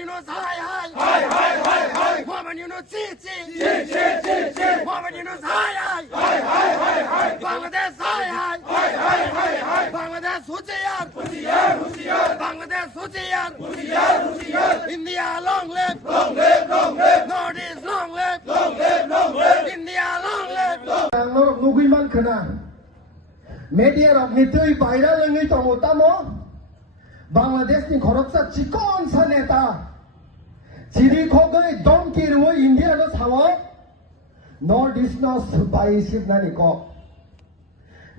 Yunus, hi. Muhammad Yunus, chi. Muhammad Yunus, hi. Bangladesh, hi. Bangladesh, Hussein. Bangladesh, Hussein. India, long live. Northeast, long live. India, long live. Nugiman Kana. Media of Nitui Baira and Nitomotamo. Bangladesh ni Koroksa Chikon Saneta. Chiri Kogani Don Kiru, India no Sawa. Nor disnos by Shibnaniko.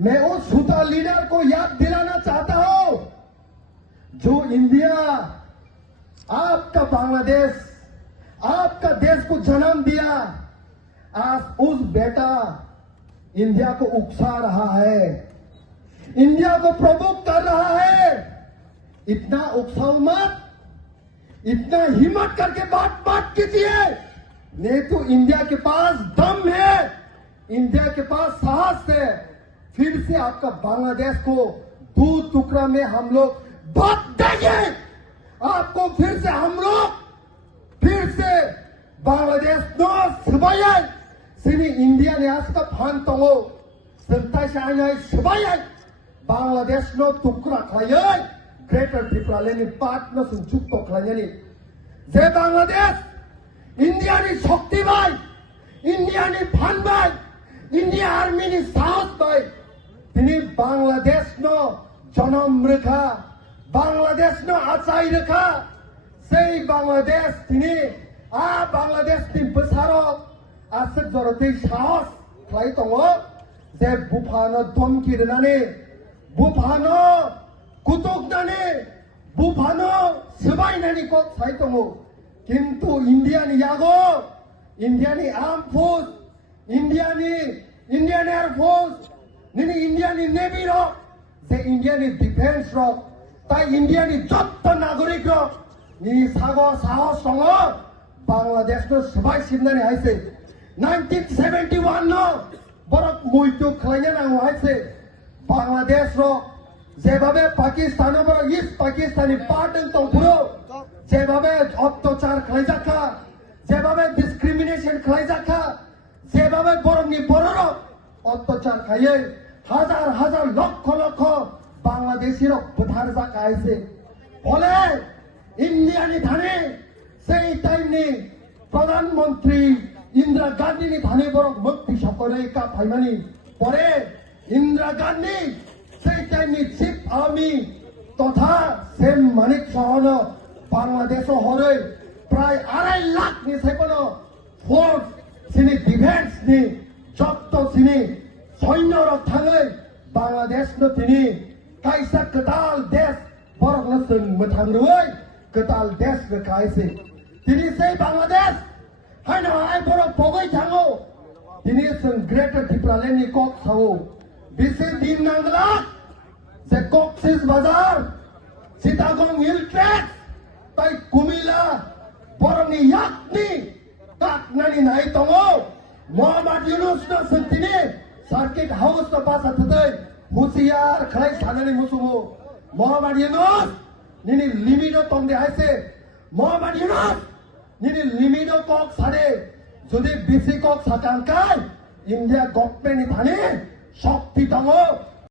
मैं उस सुता leader को याद दिलाना चाहता हूं जो India आपका बांग्लादेश आपका देश को जन्म दिया आज उस बेटा इंडिया को उकसा रहा है इंडिया को प्रोवोक कर रहा है इतना उकसाओ मत इतना हिम्मत करके बात कीजिए नहीं तो इंडिया के पास दम है इंडिया के पास साहस है फिर से आपका बांग्लादेश को दो टुकड़ा में हम लोग बांट देंगे आपको फिर से हम लोग फिर से बांग्लादेश नो सुबाया सिनी इंडिया ने आज का फान तो संता शायद सुबाया बांग्लादेश नो टुकड़ा खाया ग्रेटर त्रिपुरा ने पार्ट में संचुक तो खाया नहीं जे बांग्लादेश इंडिया ने शक्ति भाई इंडिया ने फान भाई इंडिया आर्मी ने साहस भाई তিনি বাংলাদেশ নো জনম রেখা বাংলাদেশ নো আচাই রেখা সেই বাংলাদেশ তিনি বাংলাদেশ নি বসারো আসে জরতে সাহস খাই দङ যে বুফানো ধমকি রনানে বুফানো কুতুকনানে বুফানো সবাইনানি ক খাই দङ কিন্তু ইন্ডিয়ানি ইয়াগো ইন্ডিয়ানি arm force Indian air force Nini Indian Navy ro, the Indian Defense ro, tai Indian jotta nagorik ro, nini sago sahos songo, Bangladesh no sabai simnani haise. 1971 no, borak muito khlaiya na haise. Bangladesh ro, যেভাবে পাকিস্তান বড় east Pakistani পার্টন তো পুরো যেভাবে অত্যাচার খাই যাকা যেভাবে discrimination খাই যাকা যেভাবে বরংনি বড় অত্যাচার খাইয়ে হাজার হাজার লক্ষ লক্ষ বাংলাদেশির বুধার জায়গায় বলে ইন্ডিয়ানি ধানে সেই টাইমনি প্রধানমন্ত্রী ইন্দিরা গান্ধী ধানে বড় মুক্তি সকলে কা ভাইমানি পরে ইন্দিরা গান্ধী সেই টাইমনি চিফ আর্মি তথা সেম মানিক সহন বাংলাদেশ হরে প্রায় 2.5 লাখ নি সেপন ফোর্স সিনি ডিফেন্স নি যত সিনি সৈন্যরা থাঙै বাংলাদেশ নো তিনি কাইসা কতাল দেশ বরক ন সং মথাংরৈ কতাল দেশ কে কাইসে তিনি সেই বাংলাদেশ হাইনা আই বড় বগৈ থাঙো তিনি সং গ্রেটার ত্রিপুরালেনি কক থাও বিসে দিন নাংলা যে কক্সিস বাজার চিটাগং হিল ট্রেক তাই কুমিল্লা বরংনি ইয়াকনি কাকনানি নাই দङ মোহাম্মদ ইউনুস नो सन्तिनि সার্কিট হাউস नो पासा थदै हुसियार खलाय सानानि मुसुमो मोहम्मद यूनुस निनि लिमिटो तंदे हाइसे मोहम्मद यूनुस निनि लिमिटो कक सारे যদি বিসি কক সাকাंकाय इंडिया गभर्नमेन्ट नि थाने शक्ति दङ